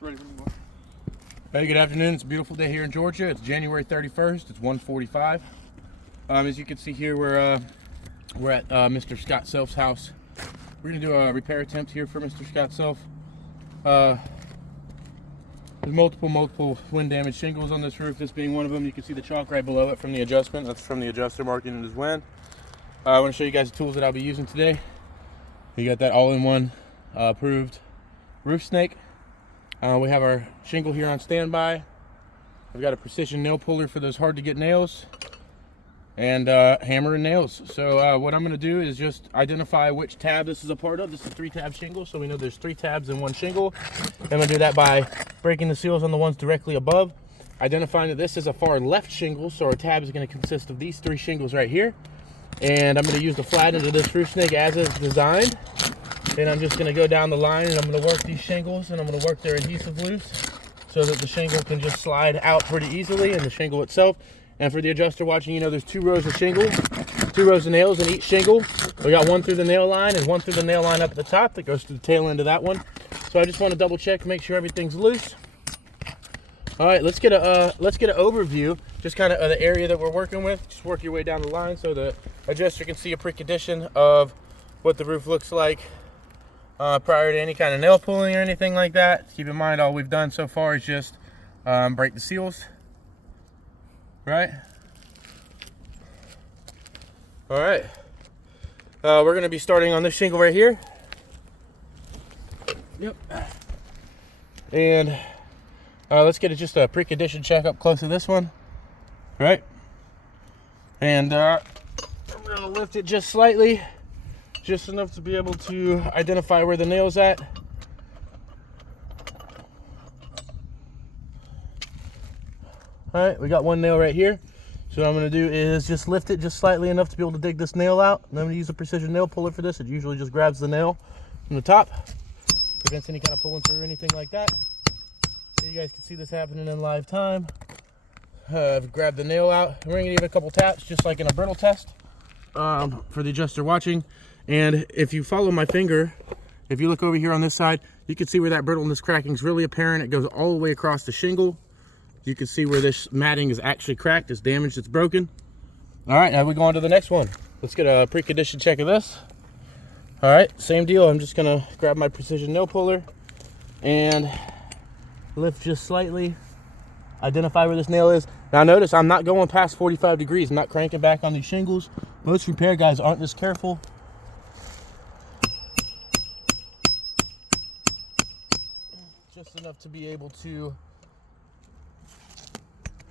Ready when you are. Hey, good afternoon. It's a beautiful day here in Georgia. It's January 31st. It's 1:45. As you can see here, we're at Mr. Scott Self's house. We're gonna do a repair attempt here for Mr. Scott Self. There's multiple wind damage shingles on this roof. This being one of them. You can see the chalk right below it from the adjustment. That's from the adjuster marking it as wind. I want to show you guys the tools that I'll be using today. We got that all-in-one approved roof snake. We have our shingle here on standby. I've got a precision nail puller for those hard to get nails, and hammer and nails. So what I'm going to do is just identify which tab this is a part of. This is a 3-tab shingle, so we know there's 3 tabs in one shingle. I'm going to do that by breaking the seals on the ones directly above, identifying that this is a far left shingle, so our tab is going to consist of these 3 shingles right here. And I'm going to use the flat end of this roof snake as it's designed. And I'm just going to go down the line, and I'm going to work these shingles, and I'm going to work their adhesive loose so that the shingle can just slide out pretty easily, and the shingle itself. And for the adjuster watching, you know there's 2 rows of shingles, 2 rows of nails in each shingle. We got one through the nail line and one through the nail line up at the top that goes to the tail end of that one. So I just want to double check, make sure everything's loose. All right, let's get an overview, just kind of the area that we're working with. Just work your way down the line so the adjuster can see a pre-condition of what the roof looks like prior to any kind of nail pulling or anything like that. Keep in mind, all we've done so far is just break the seals, right? All right, we're going to be starting on this shingle right here. Yep. And let's get just a pre-condition check up close to this one, right? And I'm going to lift it just slightly, just enough to be able to identify where the nail's at. All right, we got one nail right here. So what I'm going to do is just lift it just slightly enough to be able to dig this nail out. And I'm going to use a precision nail puller for this. It usually just grabs the nail from the top, prevents any kind of pulling through or anything like that. So you guys can see this happening in live time. I've grabbed the nail out. We're going to give it a couple taps, just like in a brittle test, for the adjuster watching. And if you follow my finger, if you look over here on this side, you can see where that brittleness cracking is really apparent. It goes all the way across the shingle. You can see where this matting is actually cracked, it's damaged, it's broken. All right, now we go on to the next one. Let's get a pre-condition check of this. All right, same deal. I'm just gonna grab my precision nail puller and lift just slightly, identify where this nail is. Now notice I'm not going past 45 degrees. I'm not cranking back on these shingles. Most repair guys aren't this careful. Just enough to be able to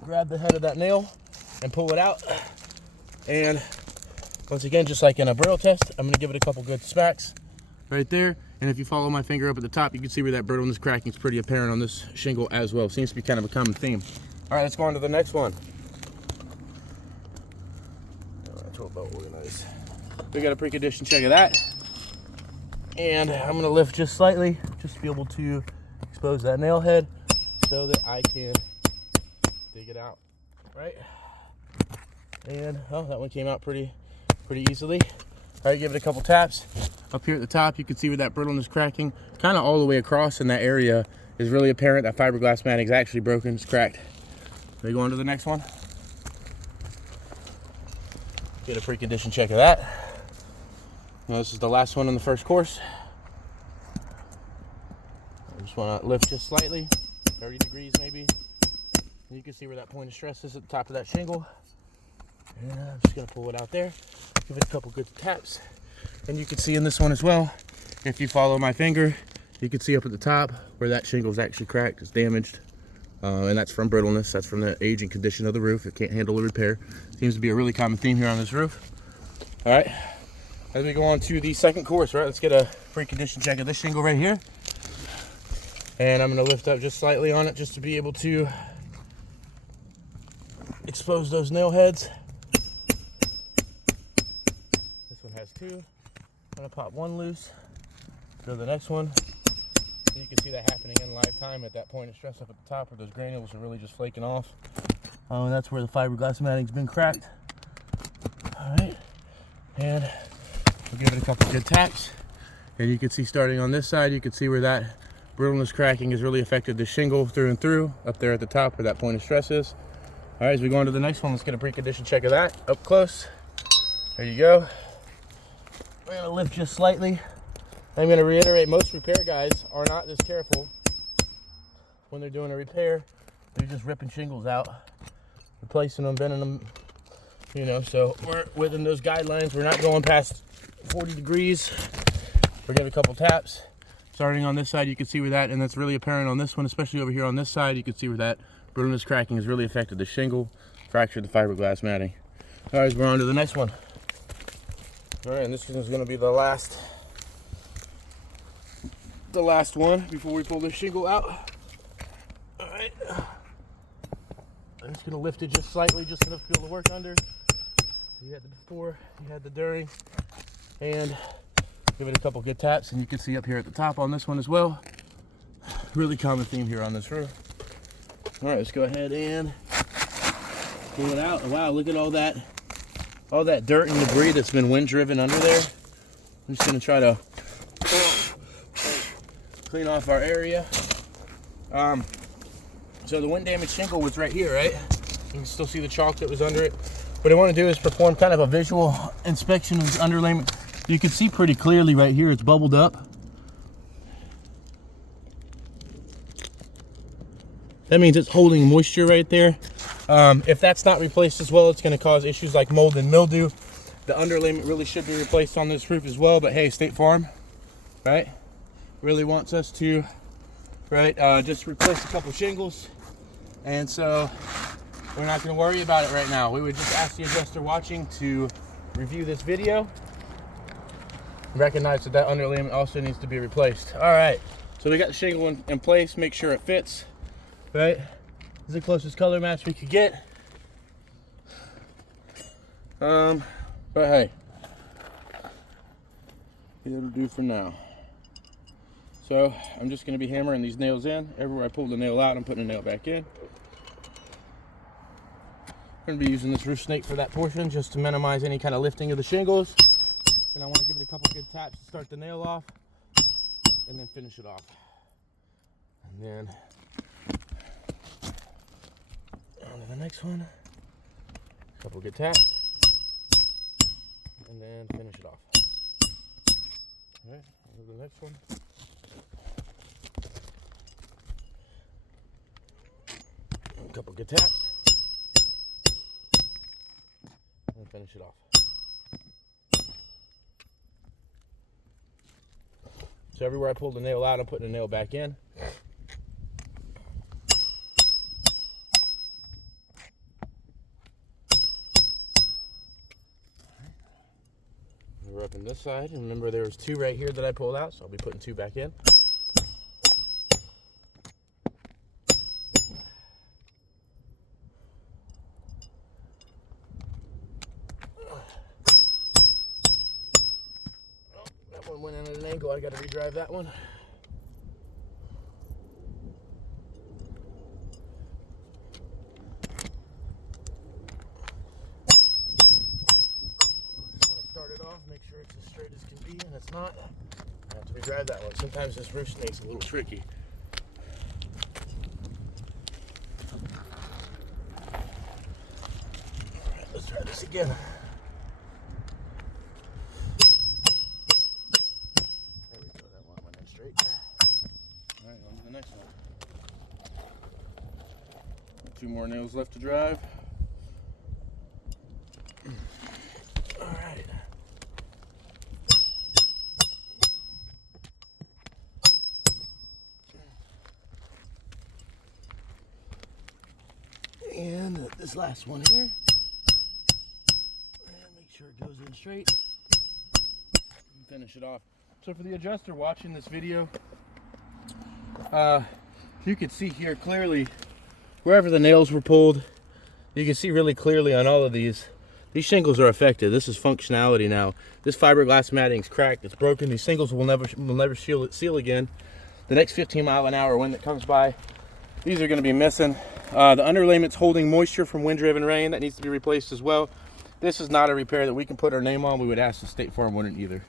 grab the head of that nail and pull it out. And once again, just like in a brittle test, I'm going to give it a couple good smacks right there. And if you follow my finger up at the top, you can see where that brittleness cracking is pretty apparent on this shingle as well. Seems to be kind of a common theme. All right, let's go on to the next one. Tool belt organized. We got a pre-condition check of that. And I'm going to lift just slightly, just to be able to expose that nail head so that I can dig it out, right? And oh, that one came out pretty easily. All right, give it a couple taps. Up here at the top, you can see where that brittleness cracking, kind of all the way across in that area, is really apparent. That fiberglass matting is actually broken, it's cracked. We go on to the next one. Get a pre-condition check of that. Now, this is the last one in the first course. I just want to lift just slightly, 30 degrees maybe. You can see where that point of stress is at the top of that shingle. And I'm just going to pull it out there, give it a couple good taps. And you can see in this one as well, if you follow my finger, you can see up at the top where that shingle is actually cracked, it's damaged. And that's from brittleness, that's from the age and condition of the roof. It can't handle the repair. Seems to be a really common theme here on this roof. All right, as we go on to the second course, right, let's get a pre-condition check of this shingle right here. And I'm going to lift up just slightly on it just to be able to expose those nail heads. This one has 2. I'm going to pop one loose, go to the next one. And you can see that happening in live time at that point of stress up at the top where those granules are really just flaking off. And that's where the fiberglass matting's been cracked. All right, and we'll give it a couple good taps. And you can see starting on this side, you can see where that Brittleness cracking has really affected the shingle through and through, up there at the top where that point of stress is. All right, as we go on to the next one, let's get a pre-condition check of that up close. There you go. We're gonna lift just slightly. I'm gonna reiterate, most repair guys are not this careful when they're doing a repair. They're just ripping shingles out, replacing them, bending them, you know, so we're within those guidelines. We're not going past 40 degrees. We're giving a couple taps. Starting on this side, you can see where that, and that's really apparent on this one, especially over here on this side, you can see where that brittleness cracking has really affected the shingle, fractured the fiberglass matting. All right, we're on to the next one. All right, and this is gonna be the last one before we pull this shingle out. All right. I'm just gonna lift it just slightly, just enough to be able to work under. You had the before, you had the during, and give it a couple good taps, and you can see up here at the top on this one as well. Really common theme here on this roof. All right, let's go ahead and pull it out. Wow, look at all that dirt and debris that's been wind driven under there. I'm just gonna try to clean off our area. So the wind damaged shingle was right here, right? You can still see the chalk that was under it. What I want to do is perform kind of a visual inspection of the underlayment. You can see pretty clearly right here, it's bubbled up. That means it's holding moisture right there. If that's not replaced as well, it's going to cause issues like mold and mildew. The underlayment really should be replaced on this roof as well, but hey, State Farm, right, really wants us to, right, just replace a couple shingles. And so we're not going to worry about it right now. We would just ask the adjuster watching to review this video, recognize that that underlayment also needs to be replaced. All right, so we got the shingle in place. Make sure it fits, right? This is the closest color match we could get. But hey, it'll do for now. So I'm just going to be hammering these nails in. Everywhere I pull the nail out, I'm putting a nail back in. I'm going to be using this roof snake for that portion, just to minimize any kind of lifting of the shingles. And I want to give it a couple good taps to start the nail off, and then finish it off. And then on to the next one. A couple good taps, and then finish it off. All right, on to the next one. A couple good taps, and finish it off. So everywhere I pull the nail out, I'm putting a nail back in. We're up in this side, and remember there was 2 right here that I pulled out, so I'll be putting 2 back in. Went in at an angle, I got to redrive that one. Just want to start it off, make sure it's as straight as can be, and it's not. I have to redrive that one. Sometimes this roof snake's a little tricky. Alright, let's try this again. Alright, on to the next one. 2 more nails left to drive. Alright. And this last one here. And make sure it goes in straight. And finish it off. So for the adjuster watching this video, you can see here clearly wherever the nails were pulled. You can see really clearly on all of these shingles are affected. This is functionality now. This fiberglass matting's cracked, it's broken. These shingles will never seal again. The next 15-mile-an-hour wind that comes by, these are going to be missing. The underlayment's holding moisture from wind-driven rain. That needs to be replaced as well. This is not a repair that we can put our name on. We would ask the State Farm wouldn't either.